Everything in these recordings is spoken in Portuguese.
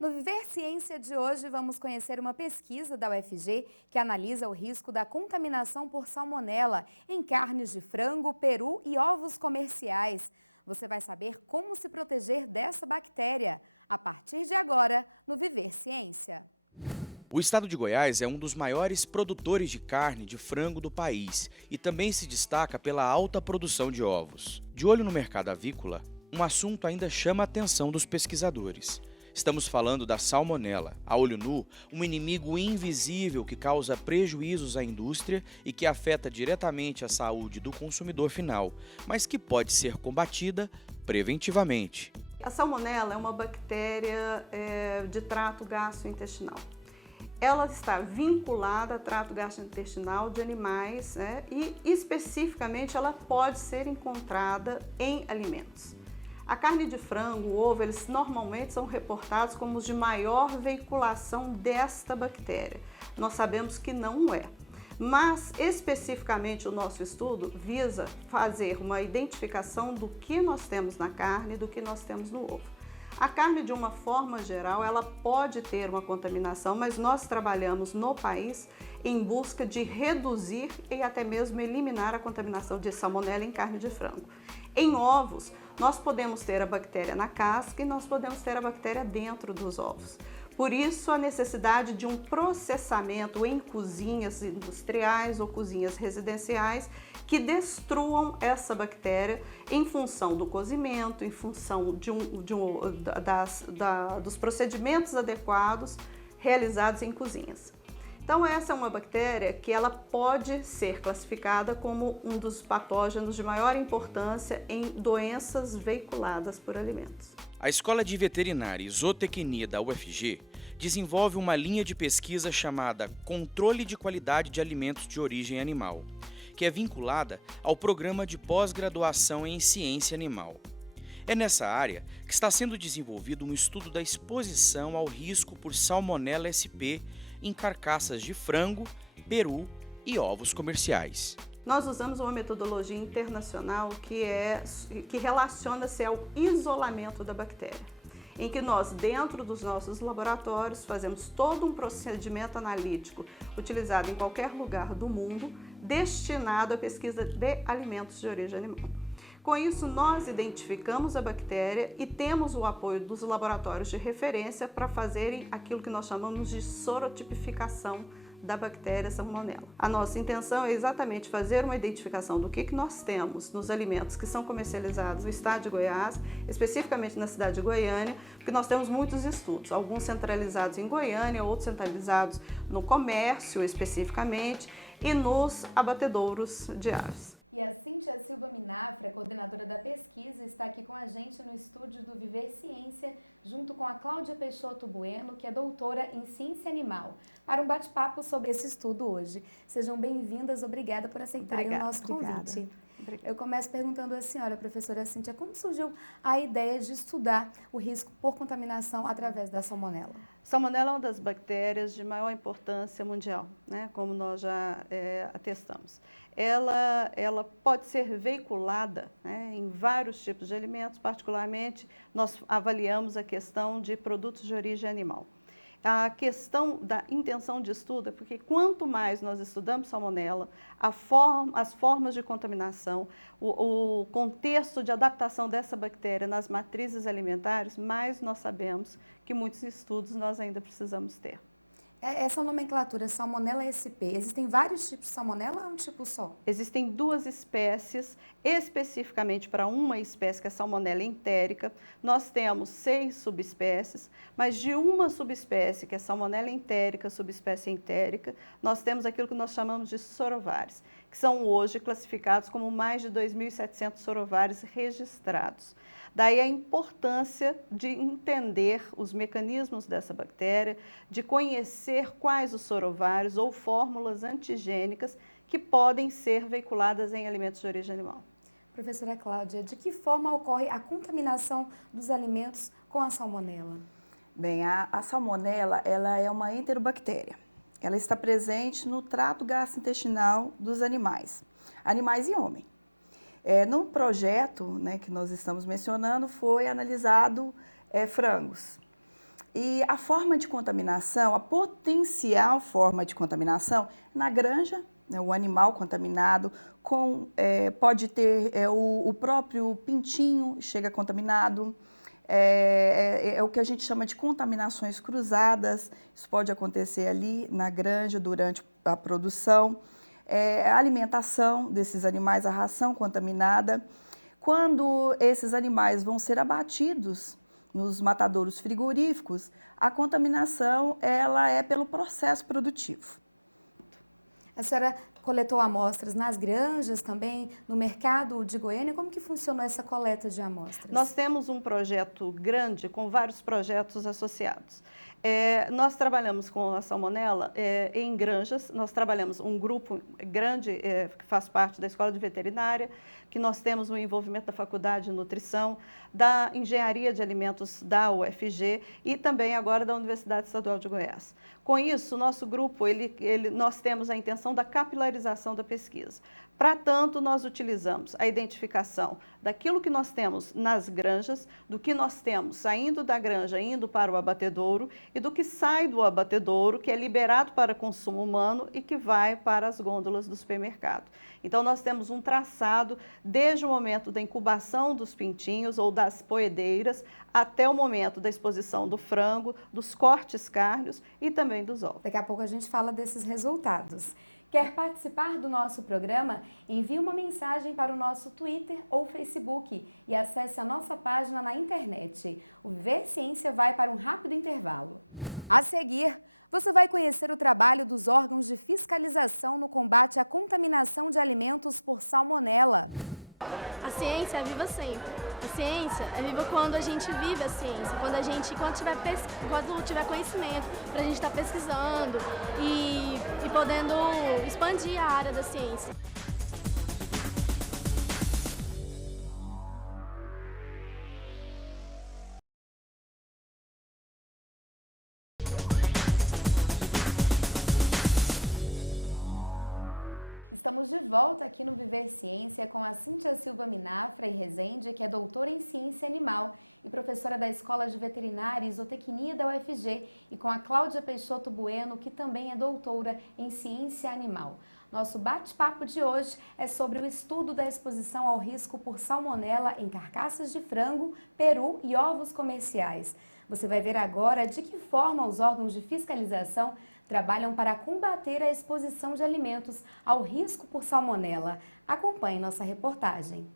No Viver Ciência de hoje, vamos conhecer uma pesquisa da UFG que analisa o risco da contaminação por salmonela em carnes de frango, peru e ovos comerciais. Você vai saber como se proteger dessa bactéria. A partir de agora, no Viver Ciência. O estado de Goiás é um dos maiores produtores de carne de frango do país e também se destaca pela alta produção de ovos. De olho no mercado avícola, um assunto ainda chama a atenção dos pesquisadores. Estamos falando da salmonela, a olho nu, um inimigo invisível que causa prejuízos à indústria e que afeta diretamente a saúde do consumidor final, mas que pode ser combatida preventivamente. A salmonela é uma bactéria de trato gastrointestinal. Ela está vinculada a trato gastrointestinal de animais, né, e especificamente ela pode ser encontrada em alimentos. A carne de frango, o ovo, eles normalmente são reportados como os de maior veiculação desta bactéria. Nós sabemos que não é. Mas, especificamente, o nosso estudo visa fazer uma identificação do que nós temos na carne e do que nós temos no ovo. A carne, de uma forma geral, ela pode ter uma contaminação, mas nós trabalhamos no país em busca de reduzir e até mesmo eliminar a contaminação de salmonela em carne de frango. Em ovos, nós podemos ter a bactéria na casca e nós podemos ter a bactéria dentro dos ovos. Por isso, a necessidade de um processamento em cozinhas industriais ou cozinhas residenciais que destruam essa bactéria em função do cozimento, em função dos procedimentos adequados realizados em cozinhas. Então, essa é uma bactéria que ela pode ser classificada como um dos patógenos de maior importância em doenças veiculadas por alimentos. A Escola de Veterinária e Zootecnia da UFG desenvolve uma linha de pesquisa chamada Controle de Qualidade de Alimentos de Origem Animal, que é vinculada ao Programa de Pós-Graduação em Ciência Animal. É nessa área que está sendo desenvolvido um estudo da exposição ao risco por Salmonella sp em carcaças de frango, peru e ovos comerciais. Nós usamos uma metodologia internacional que relaciona-se ao isolamento da bactéria, em que nós, dentro dos nossos laboratórios, fazemos todo um procedimento analítico utilizado em qualquer lugar do mundo, destinado à pesquisa de alimentos de origem animal. Com isso, nós identificamos a bactéria e temos o apoio dos laboratórios de referência para fazerem aquilo que nós chamamos de sorotipificação da bactéria salmonella. A nossa intenção é exatamente fazer uma identificação do que nós temos nos alimentos que são comercializados no estado de Goiás, especificamente na cidade de Goiânia, porque nós temos muitos estudos, alguns centralizados em Goiânia, outros centralizados no comércio especificamente e nos abatedouros de aves. E a Cíntia Silva Minafra, coordenadora da pesquisa, está aqui com a gente no estúdio do Viver Ciência, junto com a Cláudia Peixoto Bueno, que é doutora em Ciência Animal, para um bate-papo sobre esse estudo hoje. Sejam bem-vindas, obrigada por aceitarem o nosso convite. Obrigada. Eu começo perguntando à senhora, professora Cíntia, como surgiu a ideia de estudar o risco por contaminação através da salmonela? Salmonela é uma das bactérias de maior importância mundial, né? Como nós já atestamos. Ela pode ser veiculada, né, em vários tipos de alimentos, particularmente nós avaliamos a questão de produtos de origem animal. A questão da intenção de estudo é porque quanto mais nós estudamos salmonela, as formas de contaminação, o contexto de adaptação dessa bactéria nas matrizes alimentares, mais nós sabemos que muitos estudos nós ainda precisamos ter. Essa nomenclatura, Salmonella sp, existem vários tipos de salmonela ou é um tipo só? Existem duas espécies, especificamente para uma espécie que é a Salmonella entérica. Nós temos 6 subespécies, mas de uma subespécie, que é a Salmonella entérica, subespécie entérica, nós temos aquilo que nós chamamos de sorovares, que são hoje classificados como mais de 2.700 sorovares registrados. Daí a importância de entender os mecanismos dessa bactéria, de conhecer quais os sorovários ou fórmulas antigênicas que podem ser veiculadas em alimentos de origem animal. Professora Cláudia, de que forma ocorre a contaminação dos alimentos com a salmonela? Bem, a salmonela ela é uma enterobactéria. Ela está presente no trato gastrointestinal dos animais e homem. No projeto, né, que nós estamos mencionando, foi analisado frangos. E a forma de contaminação, a potencial forma de contaminação, na granja, né, o animal contaminado, pode ter o próprio pintinho chega contaminado, é o que a gente chama de contaminações cruzadas, isso pode acontecer ali na granja durante a produção, a alimentação desses animais, a ração contaminada. Quando esses animais vão ser abatidos nos matadouros frigoríficos, a contaminação ela é pelo processo produtivo. A senhora coletou amostras nas granjas também, no mercado de Goiânia? Como que funcionou essa coleta de amostras? Nós temos um projeto grande com vários projetos associados. Nós trabalhamos com a salmonela em granjas, nós trabalhamos um grupo grande que faz parte da Escola de Veterinária, que nós temos um envolvimento da Faculdade de Nutrição, da Engenharia de Alimentos da UFG e também agora da Universidade Estadual de Goiás. Com isso, nosso grupo, nós temos a intenção da capilarização da pesquisa. Para tanto, nós utilizamos a identificação daquilo que nós temos nas granjas, do que nós temos saindo da granja, indo para o abatedouro, e do que sai do abatedouro, que é liberado para consumo humano e que vai para as gôndolas do supermercado. Então, nós temos um traçado desde o momento da incubação dos pintinhos ou das poedeiras até o momento da exposição do frango, dos cortes cárneos e também dos ovos. Daqui a pouco a gente fala desses resultados. Quer participar do nosso programa? Envie uma mensagem para o nosso Twitter ou Facebook e acesse a nossa página na internet. O Viver Ciência vai para um rápido intervalo. A seguir, você vai conhecer o trabalho dos órgãos de fiscalização no combate à contaminação de alimentos por salmonela. A ciência é viva sempre. A ciência é viva quando a gente vive a ciência, quando tiver conhecimento, para a gente estar pesquisando e podendo expandir a área da ciência. Estamos de volta aqui no Viver Ciência com a Cíntia Silva Minafra e Rezende, que é doutora em Ciência Animal e professora da Escola de Veterinária e Zootecnia da UFG, e com a Cláudia Peixoto Bueno, que também é doutora em Ciência Animal. Nosso bate-papo de hoje é sobre o estudo da exposição ao risco por salmonela em carcaças de frango, peru e ovos comerciais. Você vai ver agora de que forma os órgãos de fiscalização trabalham para combater a exposição de alimentos ao risco por salmonela. Acompanhe nossa reportagem.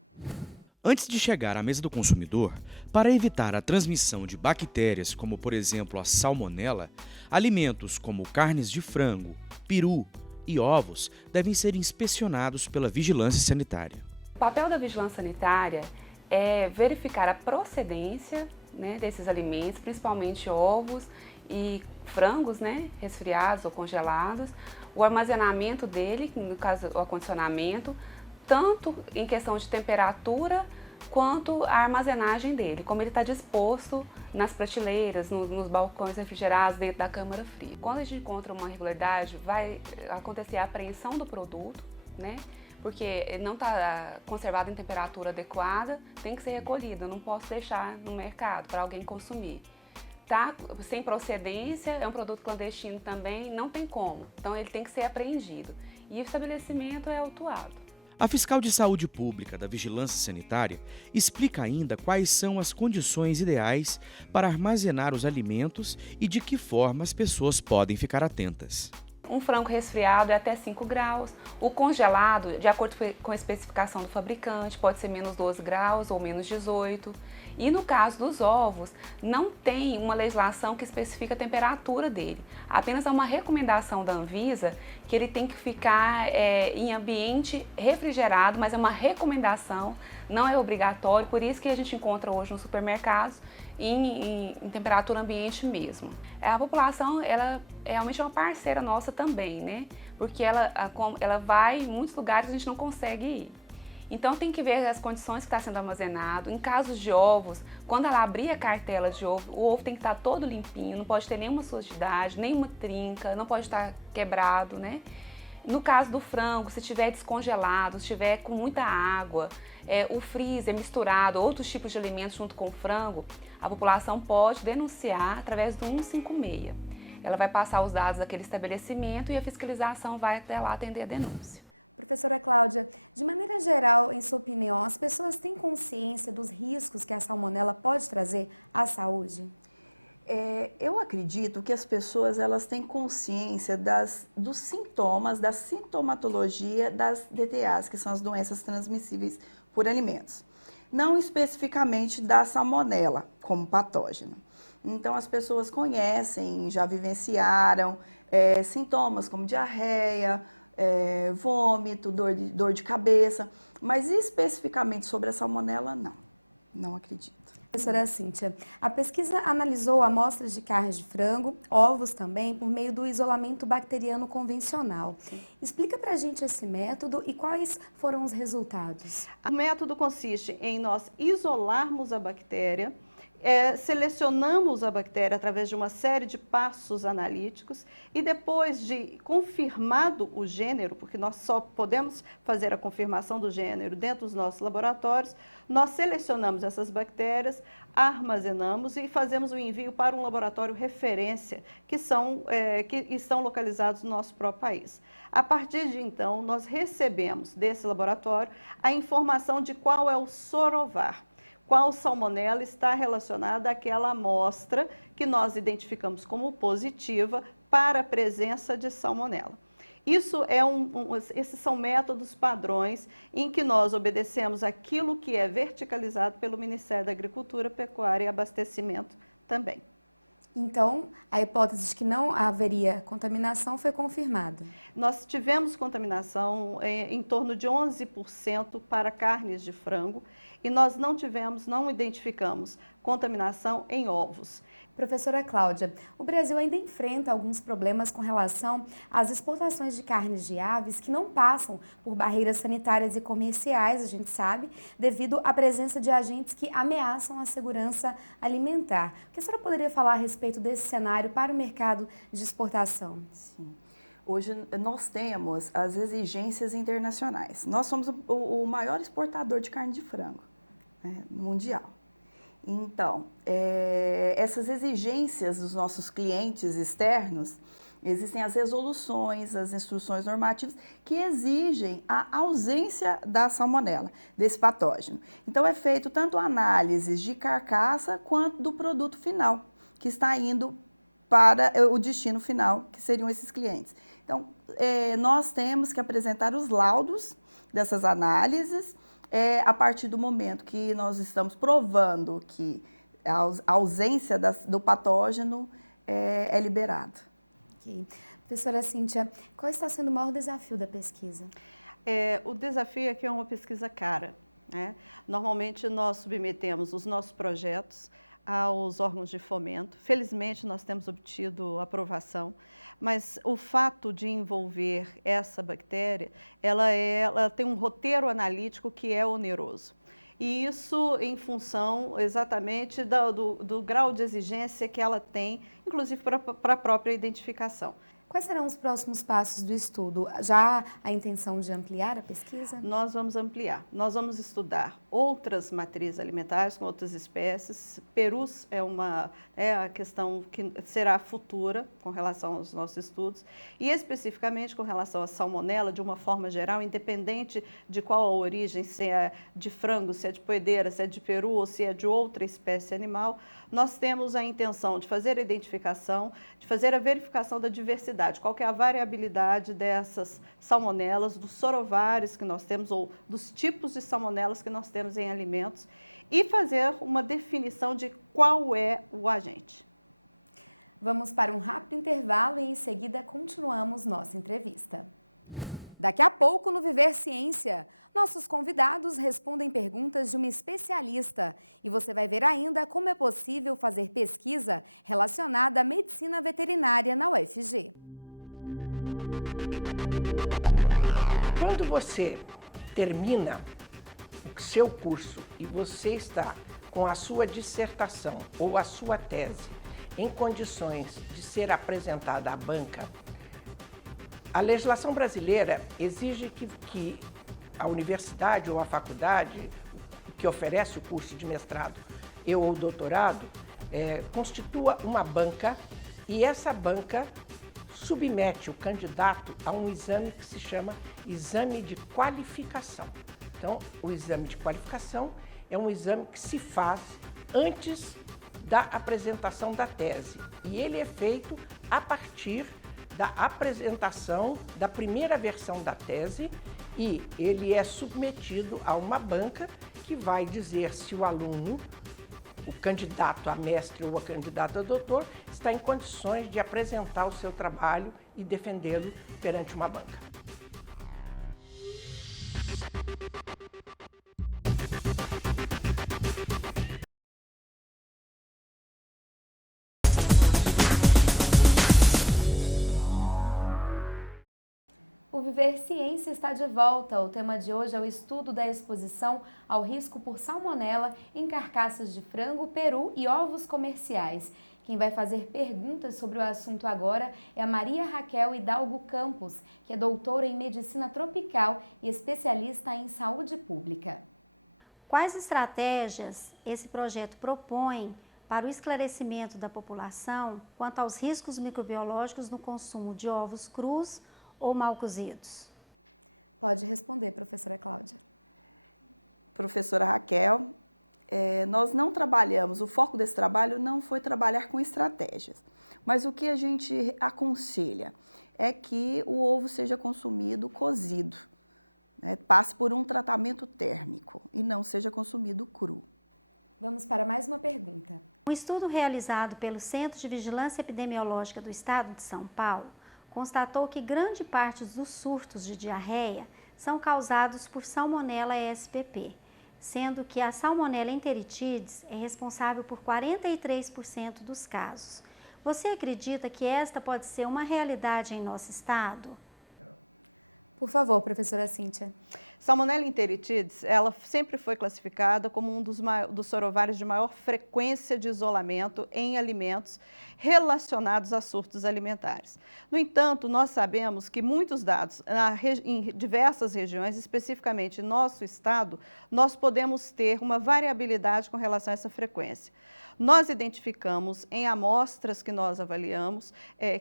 Antes de chegar à mesa do consumidor, para evitar a transmissão de bactérias como, por exemplo, a salmonela, alimentos como carnes de frango, peru e ovos devem ser inspecionados pela vigilância sanitária. O papel da vigilância sanitária é verificar a procedência, desses alimentos, principalmente ovos e frangos, resfriados ou congelados, o armazenamento dele, no caso o acondicionamento, tanto em questão de temperatura quanto a armazenagem dele, como ele está disposto nas prateleiras, nos balcões refrigerados, dentro da câmara fria. Quando a gente encontra uma irregularidade, vai acontecer a apreensão do produto, porque não está conservado em temperatura adequada, tem que ser recolhido, eu não posso deixar no mercado para alguém consumir. Tá sem procedência, é um produto clandestino também, não tem como. Então ele tem que ser apreendido e o estabelecimento é autuado. A fiscal de saúde pública da Vigilância Sanitária explica ainda quais são as condições ideais para armazenar os alimentos e de que forma as pessoas podem ficar atentas. Um frango resfriado é até 5 graus, o congelado, de acordo com a especificação do fabricante, pode ser menos 12 graus ou menos 18. E no caso dos ovos, não tem uma legislação que especifica a temperatura dele. Apenas há uma recomendação da Anvisa que ele tem que ficar em ambiente refrigerado, mas é uma recomendação, não é obrigatório, por isso que a gente encontra hoje nos supermercados em temperatura ambiente mesmo. A população, ela realmente é uma parceira nossa também, porque ela vai em muitos lugares que a gente não consegue ir. Então tem que ver as condições que está sendo armazenado. Em casos de ovos, quando ela abrir a cartela de ovo, o ovo tem que estar todo limpinho, não pode ter nenhuma sujidade, nenhuma trinca, não pode estar quebrado, No caso do frango, se estiver descongelado, se estiver com muita água, o freezer misturado, outros tipos de alimentos junto com o frango, a população pode denunciar através do 156. Ela vai passar os dados daquele estabelecimento e a fiscalização vai até lá atender a denúncia. Professora Cláudia, de maneira geral, em sua opinião, as pessoas têm consciência dos riscos que a salmonela pode trazer à saúde? Eu acredito que as pessoas elas têm consciência dos sintomas, da sintomatologia das DTAs, que são as doenças transmissíveis por alimentos. Não especificamente da salmonela como patógeno. Então, as pessoas conhecem, já vivenciaram sintomas como diarreia, vômito, dor de cabeça, mas especificamente sobre a salmonela, não acredito. Professora Cíntia, a pesquisa analisou amostras de carnes de frango, ovos também, por meio do isolamento bacteriano convencional. Sim. Explica pra gente esse método e quais foram os resultados. O método consiste em nós isolarmos a bactéria, selecionamos a bactéria através de uma série de passos analíticos e depois de confirmado o gênero, porque nós só podemos fazer a confirmação do gênero dentro dos nossos laboratórios, nós selecionamos essas bactérias, armazenamos e fazemos o envio para um laboratório referência que estão localizados no nosso próprio país. A partir de então, nós recebemos desse laboratório a informação de qual é o sorovar. Qual salmonela está relacionada àquela amostra que nós identificamos como positiva para a presença de salmonela. Esses são métodos padrões em que nós obedecemos aquilo que é verticalizado pelo Ministério da Agricultura, Pecuária e Abastecimento também. Então, a hipótese de que não haveria contaminação foi confirmada. Nós tivemos contaminação em torno de 11% para carnes de frango e nós não identificamos contaminação em ovos. Professora Cláudia, o Brasil ainda enfrenta alguns problemas com relação às exportações de carnes de aves que não passam por barreiras sanitárias e comerciais, a gente sabe, devido à presença de agentes que ameaçam a segurança alimentar. O que a senhora poderia falar a respeito desse cenário para o mercado de exportação? Sim. Hoje nós temos as exigências internacionais. Nós somos o maior exportador de carne de frango, né, mundial. Então, essas exigências dos nossos clientes externos, existem as resoluções, as instruções normativas que exigem a ausência da salmonela, desse patógeno. Então, é feito tanto análises de carcaça quanto do produto final, que está indo para o destino final, que seriam esses clientes. Então, nós temos que apresentar os laudos dessas análises, a partir do momento que nós estamos provando que a ausência do patógeno é liberada. Okay. Professora Cíntia, qual está sendo o maior desafio da pesquisa? O desafio é que é uma pesquisa cara, né? Normalmente nós submetemos os nossos projetos aos órgãos de fomento. Felizmente nós temos obtido aprovação, mas o fato de envolver essa bactéria, ela tem um roteiro analítico que é oneroso. E isso em função exatamente do grau de exigência que ela tem, inclusive para a própria identificação. Quais serão os próximos passos do estudo? Já há a intenção de ampliar a pesquisa? Nós vamos ampliar. Nós vamos estudar outras matrizes alimentares com outras espécies. Perus é a questão que será futura com relação aos nossos estudos. E especificamente com relação à salmonela, de uma forma geral, independente de qual a origem, se é de frango, se é de poedeira, se é de peru ou se é de outra espécie animal, nós temos a intenção de fazer a identificação, de fazer a verificação da diversidade, qual que é a variabilidade dessas salmonelas, dos sorovares que nós temos, ou dos tipos de salmonelas que nós temos em alimentos, e fazer uma definição de qual é o agente. Vamos para um rápido intervalo e em seguida continuamos nossa entrevista. Daqui a pouco no Viver Ciência, nossos convidados respondem perguntas de uma especialista e você vai ver ainda como é possível fazer pesquisa relacionada à medicina veterinária na UFG. Quando você termina o seu curso e você está com a sua dissertação ou a sua tese em condições de ser apresentada à banca, A legislação brasileira exige que a universidade ou a faculdade que oferece o curso de mestrado ou doutorado constitua uma banca e essa banca submete o candidato a um exame que se chama exame de qualificação. Então, o exame de qualificação é um exame que se faz antes da apresentação da tese e ele é feito a partir da apresentação da primeira versão da tese e ele é submetido a uma banca que vai dizer se o aluno, o candidato a mestre ou a candidata a doutor, está em condições de apresentar o seu trabalho e defendê-lo perante uma banca. O Viver Ciência está de volta. O tema de hoje é o estudo da exposição ao risco por salmonela em carcaças de frango, peru e ovos comerciais. Quem vai fazer perguntas sobre o assunto agora é a Maria Raquel Hidalgo Campos, que é doutora em Medicina Tropical e especialista em saúde pública. Quais estratégias esse projeto propõe para o esclarecimento da população quanto aos riscos microbiológicos no consumo de ovos crus ou mal cozidos? Pode responder, professora Cláudia. Professora Raquel, nós não trabalhamos, o foco desse trabalho não foi trabalhar com estratégias, mas o que a gente aconselha é que o ovo seja consumido cozido, né, passe por um tratamento térmico e não seja consumido cru. Vamos para mais uma pergunta. Um estudo realizado pelo Centro de Vigilância Epidemiológica do Estado de São Paulo constatou que grande parte dos surtos de diarreia são causados por Salmonella SPP, sendo que a Salmonella enteritidis é responsável por 43% dos casos. Você acredita que esta pode ser uma realidade em nosso estado? Por favor, professora Cíntia. Salmonella enteritidis, ela sempre foi classificada como um dos sorovários de maior frequência de isolamento em alimentos relacionados a surtos alimentares. No entanto, nós sabemos que muitos dados, em diversas regiões, especificamente em nosso estado, nós podemos ter uma variabilidade com relação a essa frequência. Nós identificamos em amostras que nós avaliamos,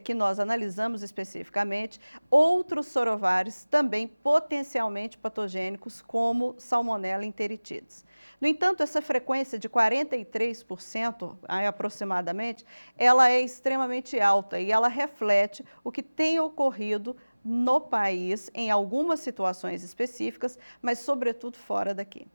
que nós analisamos especificamente, outros sorovários também potencialmente patogênicos, como Salmonella enteritidis. No entanto, essa frequência de 43%, aproximadamente, ela é extremamente alta e ela reflete o que tem ocorrido no país em algumas situações específicas, mas sobretudo fora daqui.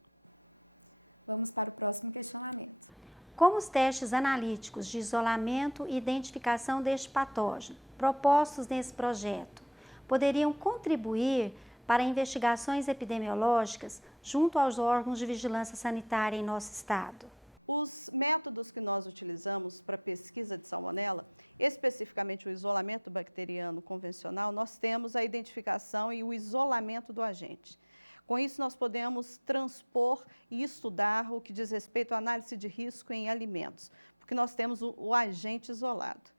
Vamos para o próximo questionamento. Como os testes analíticos de isolamento e identificação deste patógeno, propostos nesse projeto, poderiam contribuir para investigações epidemiológicas junto aos órgãos de vigilância sanitária em nosso estado? Os métodos que nós utilizamos para pesquisa de salmonela, especificamente o isolamento bacteriano convencional, nós temos a identificação e o isolamento do agente. Com isso, nós podemos transpor e estudar o que diz respeito à análise de risco em alimentos, porque nós temos o agente isolado.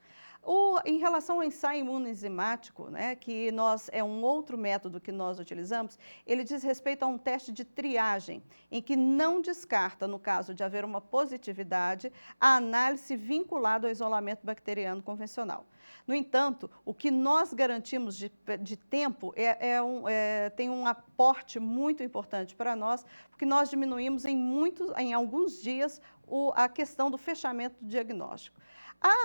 Em relação ao ensaio imunoenzimático, né, que é um outro método que nós utilizamos, ele diz respeito a um teste de triagem, em que não descarta, no caso de haver uma positividade, a análise vinculada ao isolamento bacteriano convencional. No entanto, o que nós garantimos de tempo tem um aporte muito importante para nós, porque nós diminuímos em alguns dias a questão do fechamento do diagnóstico.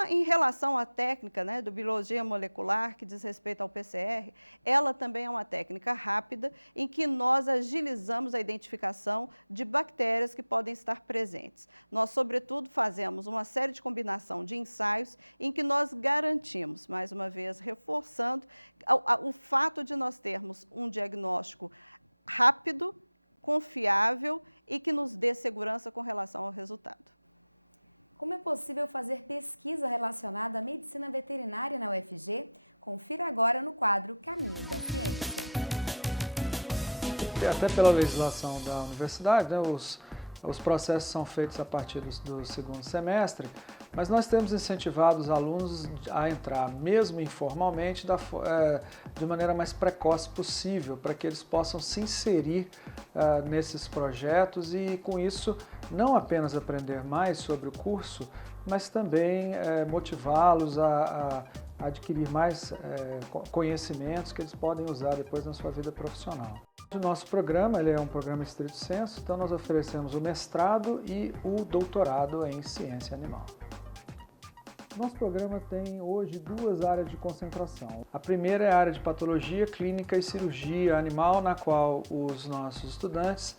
Em relação à técnica, né, do biologia molecular, que diz respeito ao PCR, ela também é uma técnica rápida em que nós agilizamos a identificação de bactérias que podem estar presentes. Nós, sobretudo, fazemos uma série de combinação de ensaios em que nós garantimos, mais uma vez, reforçando o fato de nós termos um diagnóstico rápido, confiável e que nos dê segurança com relação ao resultado. Como é possível fazer pesquisa relacionada à medicina veterinária na UFG? Confira agora no quadro Caminhos da Ciência. Até pela legislação da universidade, né, os processos são feitos a partir do segundo semestre, Mas nós temos incentivado os alunos a entrar, mesmo informalmente, de maneira mais precoce possível, para que eles possam se inserir nesses projetos e, com isso, não apenas aprender mais sobre o curso, mas também motivá-los a adquirir mais conhecimentos que eles podem usar depois na sua vida profissional. O nosso programa ele é um programa estrito sensu, então nós oferecemos o mestrado e o doutorado em ciência animal. Nosso programa tem hoje 2 áreas de concentração. A primeira é a área de patologia, clínica e cirurgia animal, na qual os nossos estudantes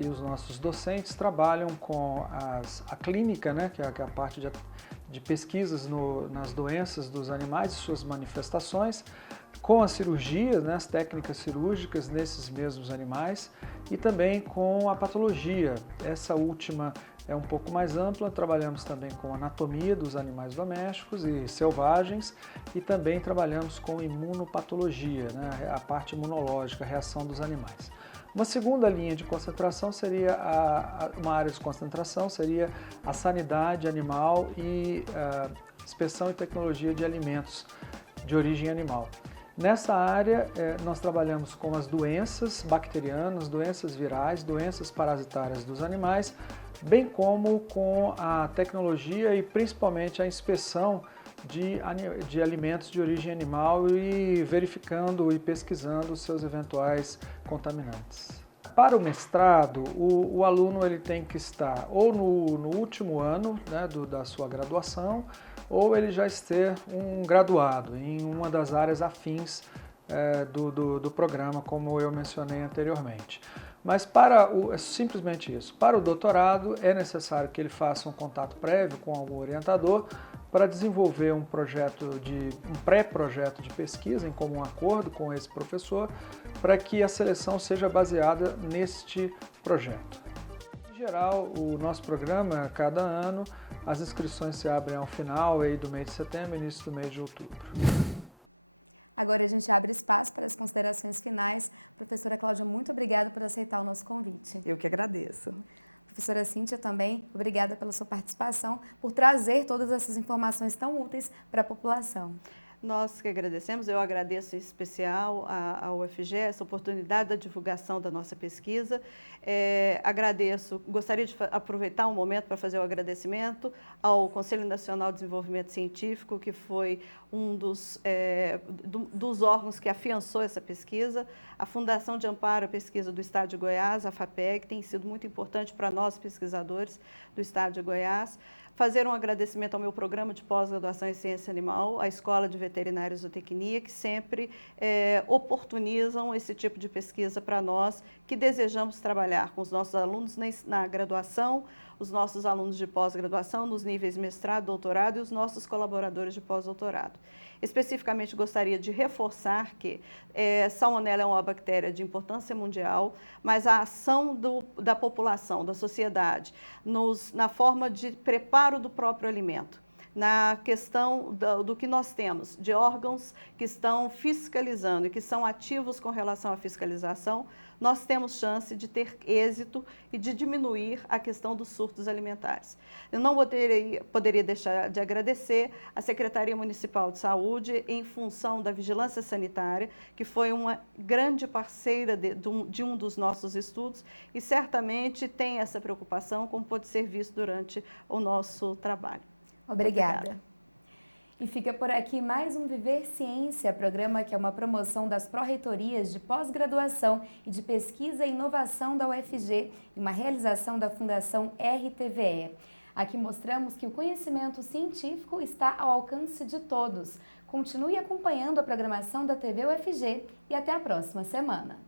e os nossos docentes trabalham com a clínica, né, que é a parte de pesquisas nas doenças dos animais e suas manifestações, com as cirurgias, né, as técnicas cirúrgicas nesses mesmos animais e também com a patologia. Essa última é um pouco mais ampla, trabalhamos também com anatomia dos animais domésticos e selvagens e também trabalhamos com imunopatologia, né, a parte imunológica, a reação dos animais. Uma segunda linha de concentração seria, uma área de concentração seria a sanidade animal e inspeção e tecnologia de alimentos de origem animal. Nessa área, nós trabalhamos com as doenças bacterianas, doenças virais, doenças parasitárias dos animais, bem como com a tecnologia e principalmente a inspeção de alimentos de origem animal e verificando e pesquisando os seus eventuais contaminantes. Para o mestrado, o aluno ele tem que estar ou no último ano, né, da sua graduação, ou ele já ser um graduado em uma das áreas afins do programa, como eu mencionei anteriormente. Mas é simplesmente isso. Para o doutorado, é necessário que ele faça um contato prévio com algum orientador para desenvolver um pré-projeto de pesquisa em comum acordo com esse professor, para que a seleção seja baseada neste projeto. Em geral, o nosso programa, cada ano, as inscrições se abrem ao final aí do mês de setembro e início do mês de outubro. Agora a gente abre espaço para as considerações finais. Professora Cláudia, muito obrigada por aceitar o nosso convite. Eu que agradeço. Professora Cíntia também, obrigada pela sua participação, por trazer todas essas informações tão úteis para a população. Nós que agradecemos, eu agradeço em especial à UFG essa oportunidade da divulgação da nossa pesquisa. Gostaria de aproveitar um momento para fazer o agradecimento ao Conselho Nacional de Desenvolvimento Científico, que foi um dos órgãos que afiançou essa pesquisa, a Fundação de Amparo à Pesquisa do Estado de Goiás, a FAPEG, que tem sido muito importante para nós, pesquisadores do Estado de Goiás. Fazer um agradecimento ao meu programa de pós-graduação em ciência animal, à Escola de Veterinária e Zootecnia, que sempre oportunizam esse tipo de pesquisa para nós, que desejamos trabalhar com os nossos alunos na graduação, os nossos alunos de pós-graduação, nos níveis mestrado, doutorado e os nossos colaboradores de pós-doutorado. Especificamente, gostaria de reforçar que Salmonella é uma bactéria de importância mundial, mas a ação da população, da sociedade, na forma de preparo do próprio alimento, na questão do que nós temos, de órgãos que estão fiscalizando e que são ativos com relação à fiscalização, nós temos chance de ter êxito e de diminuir a questão dos surtos alimentares. Eu não poderia deixar de agradecer à Secretaria Municipal de Saúde em função da vigilância sanitária, que foi uma grande parceira de um dos nossos estudos e certamente tem essa preocupação, como pode ser visto durante o nosso trabalho. Obrigada. E fica por aqui mais um Viver Ciência, programa que é uma promoção das pró-reitorias de pós-graduação e de pesquisa e inovação da UFG e uma realização da Fundação RTVE. Aqui mostramos que o conhecimento científico está ao alcance de todos. Continue acompanhando a programação da TV UFG e até a próxima semana.